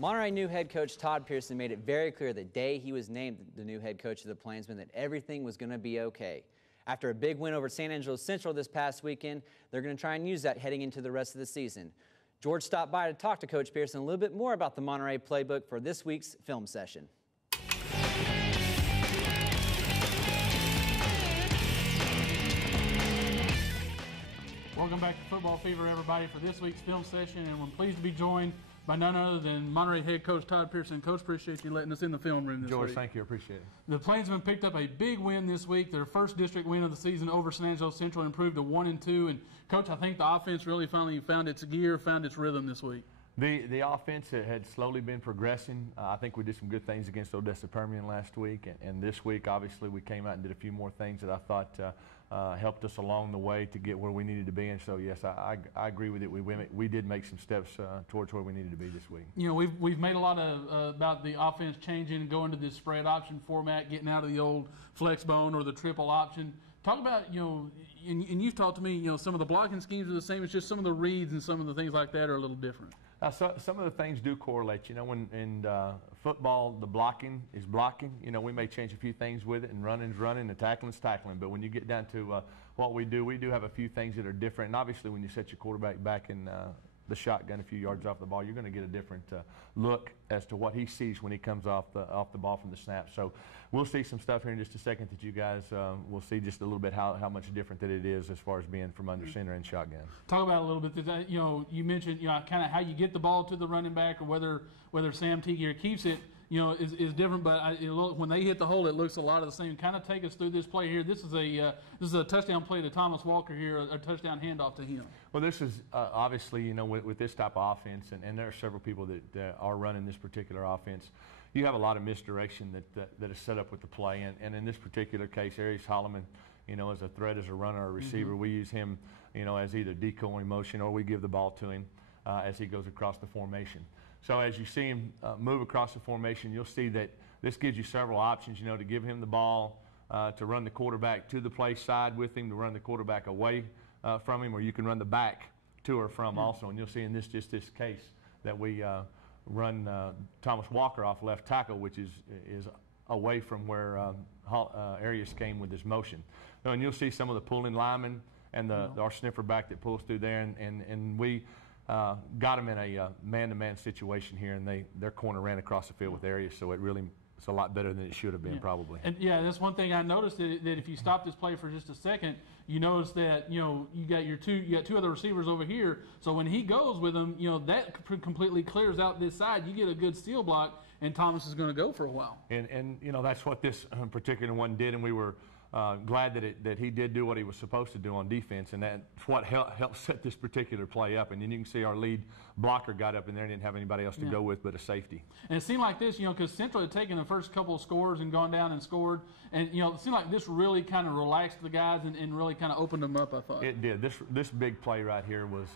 Monterey new head coach Todd Pearson made it very clear the day he was named the new head coach of the Plainsmen that everything was going to be okay. After a big win over San Angelo Central this past weekend, they're going to try and use that heading into the rest of the season. George stopped by to talk to Coach Pearson a little bit more about the Monterey playbook for this week's film session. Welcome back to Football Fever, everybody, for this week's film session, and we're pleased to be joined by none other than Monterey head coach Todd Pearson. Coach, appreciate you letting us in the film room this week. George, thank you. I appreciate it. The Plainsmen picked up a big win this week, their first district win of the season over San Angelo Central, improved to 1-2. And Coach, I think the offense really finally found its gear, found its rhythm this week. The offense had slowly been progressing. I think we did some good things against Odessa Permian last week, and this week, obviously, we came out and did a few more things that I thought helped us along the way to get where we needed to be. And so, yes, I agree with it. We did make some steps towards where we needed to be this week. You know, we've made a lot of about the offense changing and going to this spread option format, getting out of the old flex bone or the triple option. Talk about, you know, and you've talked to me, you know, some of the blocking schemes are the same. It's just some of the reads and some of the things like that are a little different. So, some of the things do correlate. You know, when in football, the blocking is blocking. You know, we may change a few things with it, and running's running, and tackling's tackling. But when you get down to what we do have a few things that are different. And obviously, when you set your quarterback back in the shotgun a few yards off the ball, you're going to get a different look as to what he sees when he comes off the ball from the snap. So we'll see some stuff here in just a second that you guys will see just a little bit how much different that it is as far as being from under center and shotgun. Talk about it a little bit. That, you know, you mentioned, you know, kind of how you get the ball to the running back, or whether Sam Teagier keeps it, you know, is different. But when they hit the hole, it looks a lot of the same. Kind of take us through this play here. This is a touchdown play to Thomas Walker here, a touchdown handoff to him. Well, this is obviously, you know, with this type of offense, and there are several people that are running this particular offense. You have a lot of misdirection that is set up with the play, and in this particular case, Arius Holloman, you know, as a threat, as a runner or receiver, we use him, you know, as either decoy motion, or we give the ball to him as he goes across the formation. So as you see him move across the formation, you'll see that this gives you several options, you know, to give him the ball, to run the quarterback to the play side with him, to run the quarterback away from him, or you can run the back to or from also. And you'll see in this case that we run Thomas Walker off left tackle, which is away from where Arius came with his motion. And you'll see some of the pulling linemen and our sniffer back that pulls through there, and we got them in a man-to-man situation here, and their corner ran across the field with Arius, so it's a lot better than it should have been, probably. And yeah, that's one thing I noticed, that if you stop this play for just a second, you notice that, you know, you got two other receivers over here. So when he goes with them, you know, that completely clears out this side. You get a good steal block, and Thomas is going to go for a while. And you know, that's what this particular one did, and we were glad that he did do what he was supposed to do on defense, and that's what helped set this particular play up. And then you can see our lead blocker got up in there and didn't have anybody else to go with but a safety. And it seemed like this, you know, because Central had taken the first couple of scores and gone down and scored, and, you know, it seemed like this really kind of relaxed the guys and really kind of opened them up, I thought. It did. This big play right here was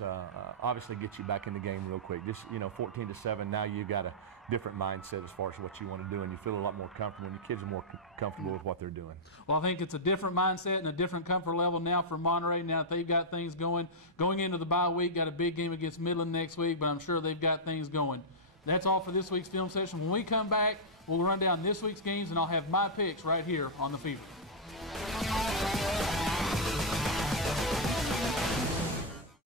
obviously get you back in the game real quick. Just, you know, 14-7, now you got a different mindset as far as what you want to do, and you feel a lot more comfortable, and your kids are more comfortable with what they're doing. Well, I think it's a different mindset and a different comfort level now for Monterey. Now that they've got things going into the bye week, got a big game against Midland next week, but I'm sure they've got things going. That's all for this week's film session. When we come back, we'll run down this week's games, and I'll have my picks right here on the Fever.